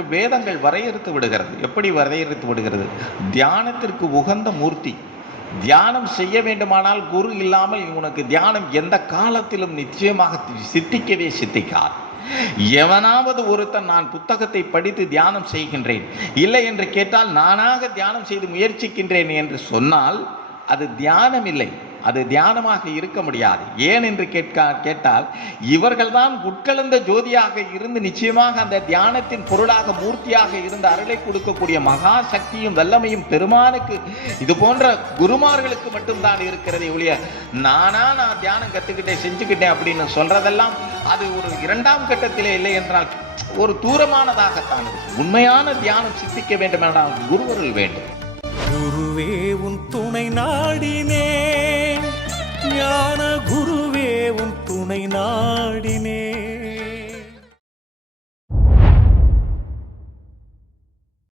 என்று வேதங்கள் வரையறுத்து விடுகிறது. எப்படி வரையறுத்து விடுகிறது? தியானத்திற்கு உகந்த மூர்த்தி. தியானம் செய்ய வேண்டுமானால் குரு இல்லாமல் உனக்கு தியானம் எந்த காலத்திலும் நிச்சயமாக சித்திக்கவே சித்திக்காது. எவனாவது ஒருத்தன் நான் புத்தகத்தை படித்து தியானம் செய்கின்றேன். இல்லை என்று கேட்டால் நானாக தியானம் செய்து முயற்சிக்கின்றேன் என்று சொன்னால் அது தியானம் இல்லை அது தியானமாக இருக்க முடியாது. ஏன் என்று கேட்க கேட்டால் இவர்கள்தான் உட்கலந்த ஜோதியாக இருந்து நிச்சயமாக அந்த தியானத்தின் பொருளாக மூர்த்தியாக இருந்து அருளை கொடுக்கக்கூடிய மகா சக்தியும் வல்லமையும் பெருமானுக்கு இது போன்ற குருமார்களுக்கு மட்டும்தான் இருக்கிறது ஒழிய நானா நான் தியானம் கத்துக்கிட்டேன் செஞ்சுக்கிட்டேன் அப்படின்னு சொல்றதெல்லாம் அது ஒரு இரண்டாம் கட்டத்திலே இல்லை என்றால் ஒரு தூரமானதாகத்தான் உண்மையான தியானம் சித்திக்க வேண்டும் என்றால் குருவருள் வேண்டும். குருவே உன் பாடினே